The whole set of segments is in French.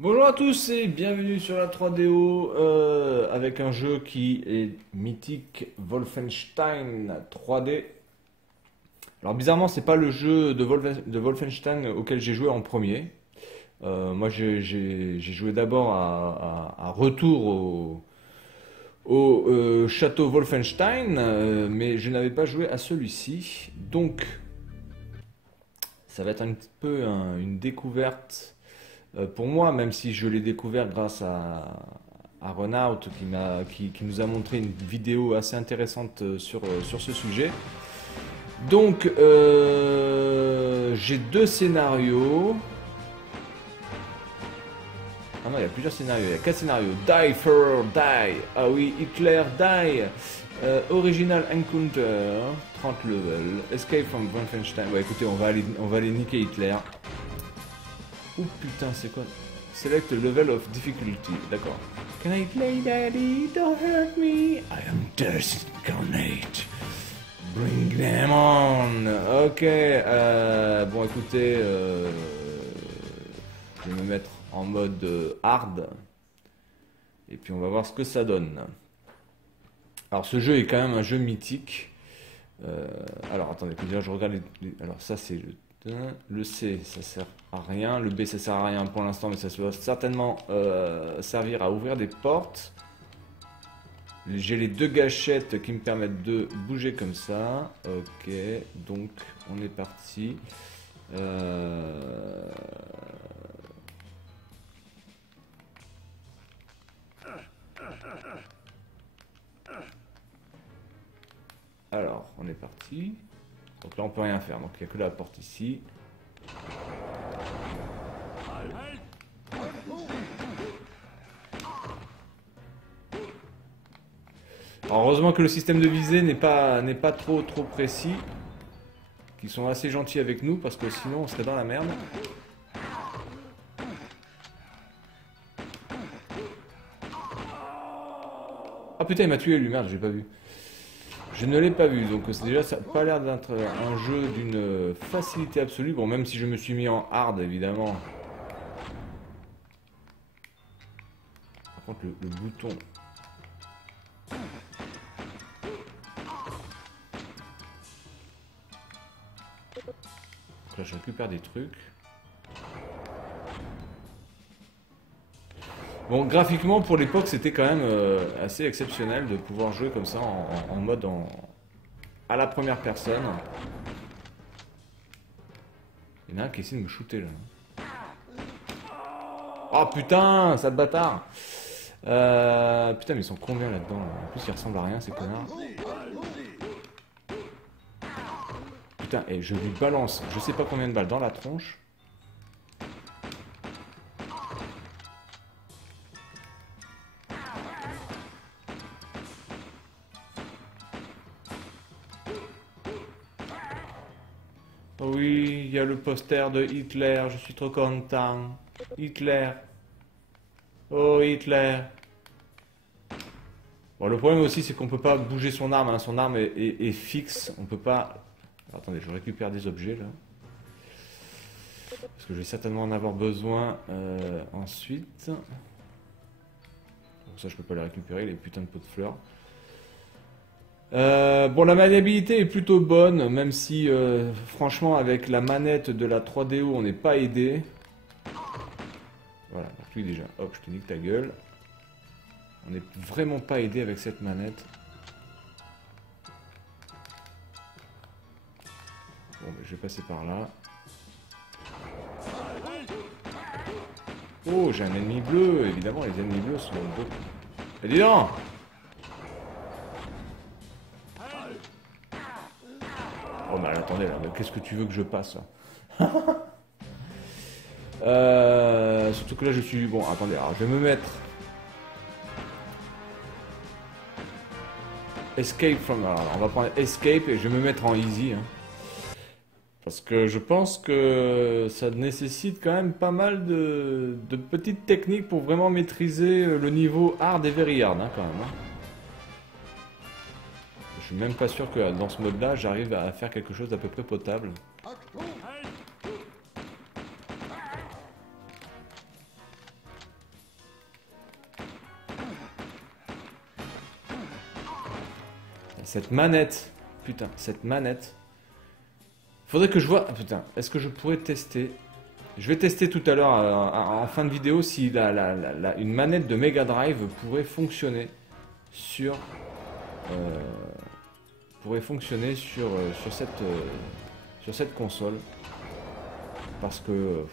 Bonjour à tous et bienvenue sur la 3DO avec un jeu qui est mythique, Wolfenstein 3D. Alors bizarrement c'est pas le jeu de Wolfenstein auquel j'ai joué en premier. Moi j'ai joué d'abord à Retour au château Wolfenstein, mais je n'avais pas joué à celui-ci. Donc ça va être un petit peu une découverte pour moi, même si je l'ai découvert grâce à Runout qui nous a montré une vidéo assez intéressante sur ce sujet. Donc, j'ai deux scénarios. Ah non, il y a plusieurs scénarios, il y a quatre scénarios. Die for Die. Ah oui, Hitler Die. Original Encounter, 30 level. Escape from Wolfenstein. Bon, écoutez, on va aller niquer Hitler. Oh putain, c'est quoi? Select level of difficulty. D'accord. Can I play daddy? Don't hurt me. I am Death Incarnate. Bring them on. Ok. Bon, écoutez, je vais me mettre en mode hard. Et puis on va voir ce que ça donne. Alors ce jeu est quand même un jeu mythique. Alors attendez, déjà je regarde alors ça c'est le C, ça sert à rien. Le B, ça sert à rien pour l'instant, mais ça doit certainement servir à ouvrir des portes. J'ai les deux gâchettes qui me permettent de bouger comme ça. Ok, donc on est parti. Alors, on est parti. Donc là, on peut rien faire. Donc il n'y a que la porte ici. Alors, heureusement que le système de visée n'est pas trop précis. Qu'ils sont assez gentils avec nous parce que sinon on serait dans la merde. Ah putain, il m'a tué lui, merde, j'ai pas vu. Je ne l'ai pas vu, donc déjà ça n'a pas l'air d'être un jeu d'une facilité absolue. Bon, même si je me suis mis en hard, évidemment. Par contre, le bouton... Donc là, je récupère des trucs. Bon, graphiquement, pour l'époque, c'était quand même assez exceptionnel de pouvoir jouer comme ça en mode à la première personne. Il y en a un qui essaie de me shooter là. Oh putain, sale bâtard! Putain, mais ils sont combien là-dedans? En plus, ils ressemblent à rien, ces connards. Putain, et je lui balance, je sais pas combien de balles dans la tronche. Oh oui, il y a le poster de Hitler, je suis trop content. Hitler. Oh Hitler. Bon, le problème aussi, c'est qu'on peut pas bouger son arme, hein. Son arme est fixe, on peut pas... Attendez, je récupère des objets là. Parce que je vais certainement en avoir besoin ensuite. Donc ça, je peux pas les récupérer, les putains de pots de fleurs. Bon, la maniabilité est plutôt bonne, même si franchement avec la manette de la 3DO on n'est pas aidé. Voilà, donc lui déjà, hop, je te nique ta gueule. On n'est vraiment pas aidé avec cette manette. Bon, je vais passer par là. Oh, j'ai un ennemi bleu, évidemment les ennemis bleus sont beaux. Eh, dis donc! Oh mais attendez là, qu'est-ce que tu veux que je passe là? Surtout que là je suis... Bon, attendez, alors je vais me mettre... Escape from... Alors, on va prendre Escape et je vais me mettre en easy. Hein. Parce que je pense que ça nécessite quand même pas mal de petites techniques pour vraiment maîtriser le niveau hard et very hard hein, quand même. Hein. Je suis même pas sûr que dans ce mode là j'arrive à faire quelque chose d'à peu près potable. Cette manette. Putain, cette manette. Faudrait que je vois... Putain, est-ce que je pourrais tester? Je vais tester tout à l'heure en fin de vidéo si une manette de Mega Drive pourrait fonctionner sur... sur cette console. Parce que...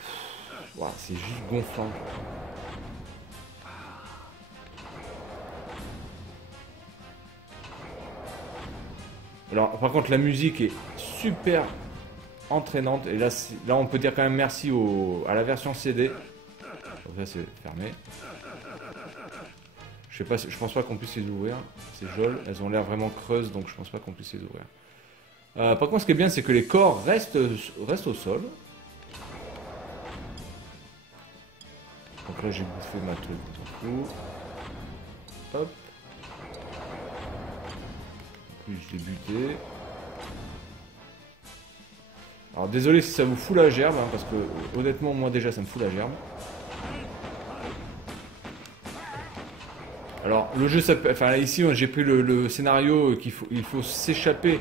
Wow, c'est juste gonflant. Alors, par contre, la musique est super entraînante. Et là, on peut dire quand même merci à la version CD. Donc ça, c'est fermé. Je pense pas qu'on puisse les ouvrir. Ces geôles, elles ont l'air vraiment creuses, donc je pense pas qu'on puisse les ouvrir. Par contre, ce qui est bien, c'est que les corps restent au sol. Donc là, j'ai bouffé ma truc. Hop. Puis je l'ai buté. Alors désolé si ça vous fout la gerbe, hein, parce que honnêtement, moi déjà, ça me fout la gerbe. Alors le jeu, enfin ici, j'ai pris le scénario il faut s'échapper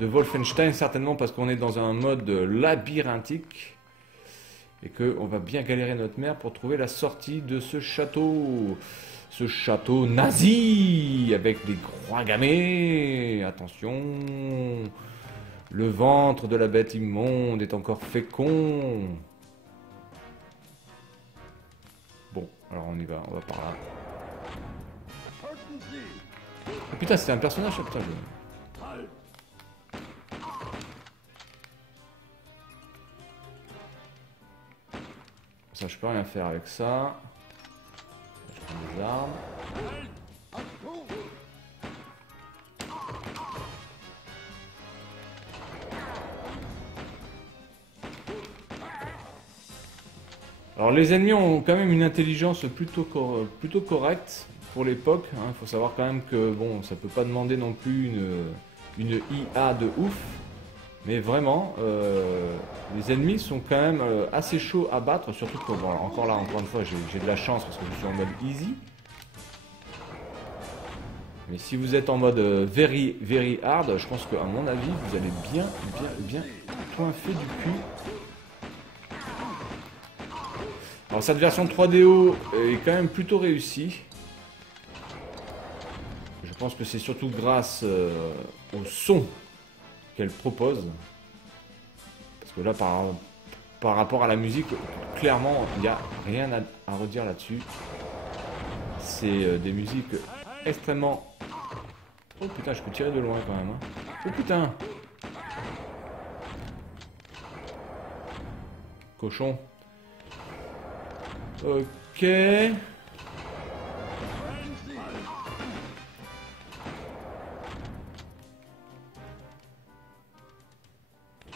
de Wolfenstein, certainement parce qu'on est dans un mode labyrinthique. Et qu'on va bien galérer notre mère pour trouver la sortie de ce château. Ce château nazi avec des croix gammées. Attention. Le ventre de la bête immonde est encore fécond. Bon, alors on y va, on va par là. Oh, putain, c'était un personnage, putain. Ça, je peux rien faire avec ça. Je prends des armes. Alors les ennemis ont quand même une intelligence plutôt correcte pour l'époque. Il faut savoir quand même que bon, ça peut pas demander non plus une IA de ouf. Mais vraiment, les ennemis sont quand même assez chauds à battre, surtout que, bon, encore une fois, j'ai de la chance parce que je suis en mode easy. Mais si vous êtes en mode very, very hard, je pense qu'à mon avis, vous allez bien coinfer du cul. Alors cette version 3DO est quand même plutôt réussie. Je pense que c'est surtout grâce au son qu'elle propose. Parce que là, par rapport à la musique, clairement, il n'y a rien à redire là-dessus. C'est des musiques extrêmement... Oh putain, je peux tirer de loin quand même. Hein. Oh putain. Cochon. Ok. Il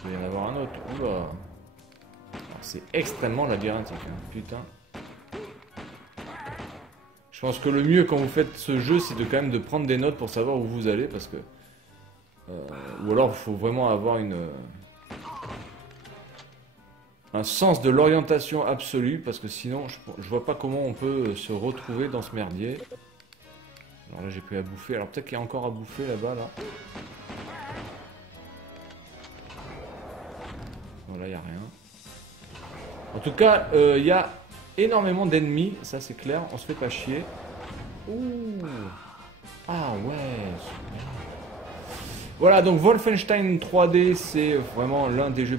va y en avoir un autre. Oula. C'est extrêmement labyrinthique. Hein. Putain. Je pense que le mieux quand vous faites ce jeu, c'est de quand même de prendre des notes pour savoir où vous allez. Parce que... ou alors, il faut vraiment avoir un sens de l'orientation absolue. Parce que sinon, je vois pas comment on peut se retrouver dans ce merdier. Alors là, j'ai pris à bouffer. Alors peut-être qu'il y a encore à bouffer là-bas, là. Voilà, il n'y a rien. En tout cas, il y a énormément d'ennemis, ça c'est clair, on se fait pas chier. Ouh. Ah ouais, super. Voilà, donc Wolfenstein 3D, c'est vraiment l'un des jeux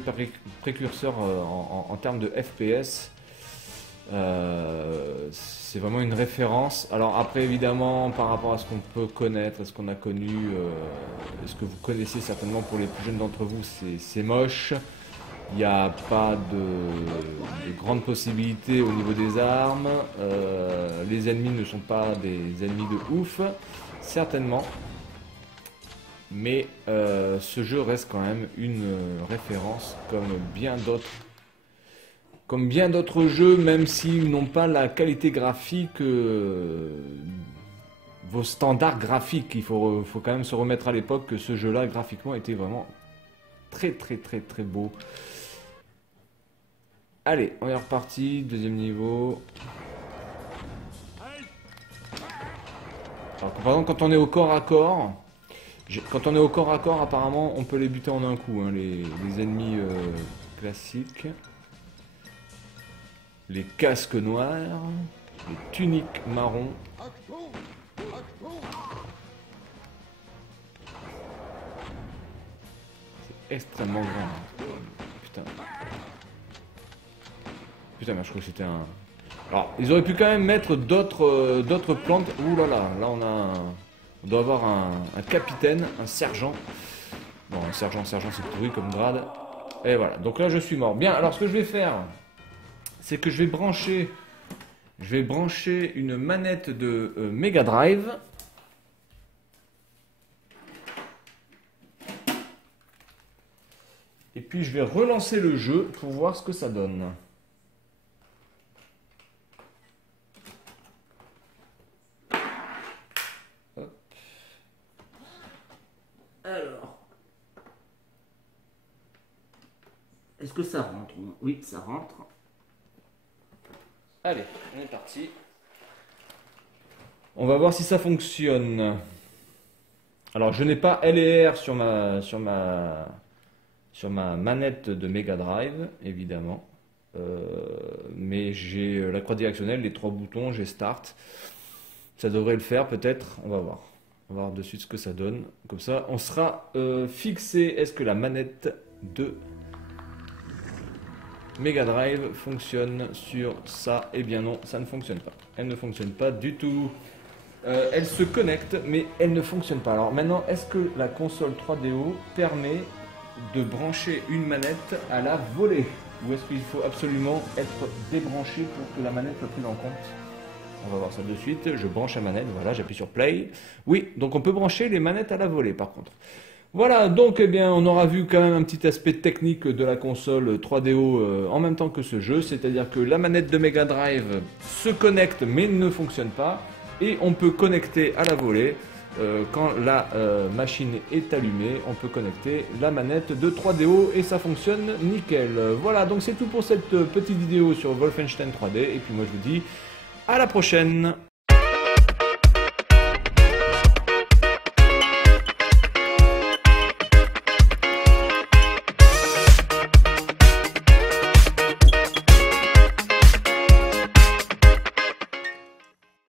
précurseurs en termes de FPS. C'est vraiment une référence. Alors après, évidemment, par rapport à ce qu'on peut connaître, à ce qu'on a connu, ce que vous connaissez certainement pour les plus jeunes d'entre vous, c'est moche. Il n'y a pas de grandes possibilités au niveau des armes. Les ennemis ne sont pas des ennemis de ouf, certainement. Mais ce jeu reste quand même une référence comme bien d'autres jeux, même s'ils n'ont pas la qualité graphique, vos standards graphiques. Il faut quand même se remettre à l'époque que ce jeu-là, graphiquement, était vraiment très beau. Allez, on est reparti, deuxième niveau. Alors, par exemple, quand on est au corps à corps, Quand on est au corps à corps, apparemment, on peut les buter en un coup, hein, les ennemis classiques. Les casques noirs, les tuniques marrons. C'est extrêmement grand. Putain. Putain, mais je crois que c'était un... Alors, ils auraient pu quand même mettre d'autres plantes. Ouh là là, là on doit avoir un capitaine, un sergent. Bon, un sergent c'est pourri comme grade. Et voilà, donc là je suis mort. Bien, alors ce que je vais faire, c'est que je vais brancher une manette de Mega Drive. Et puis je vais relancer le jeu pour voir ce que ça donne. Hop. Alors. Est-ce que ça rentre? Oui, ça rentre. Allez, on est parti. On va voir si ça fonctionne. Alors, je n'ai pas L et R sur ma manette de Mega Drive, évidemment. Mais j'ai la croix directionnelle, les 3 boutons, j'ai Start. Ça devrait le faire, peut-être. On va voir. On va voir de suite ce que ça donne. Comme ça, on sera fixé. Est-ce que la manette de Mega Drive fonctionne sur ça? Eh bien non, ça ne fonctionne pas. Elle ne fonctionne pas du tout. Elle se connecte, mais elle ne fonctionne pas. Alors maintenant, est-ce que la console 3DO permet de brancher une manette à la volée? Ou est-ce qu'il faut absolument être débranché pour que la manette soit prise en compte? On va voir ça de suite. Je branche la manette, voilà, j'appuie sur Play. Oui, donc on peut brancher les manettes à la volée par contre. Voilà, donc eh bien, on aura vu quand même un petit aspect technique de la console 3DO en même temps que ce jeu, c'est-à-dire que la manette de Mega Drive se connecte mais ne fonctionne pas, et on peut connecter à la volée, quand la machine est allumée, on peut connecter la manette de 3DO et ça fonctionne nickel. Voilà, donc c'est tout pour cette petite vidéo sur Wolfenstein 3D, et puis moi je vous dis à la prochaine.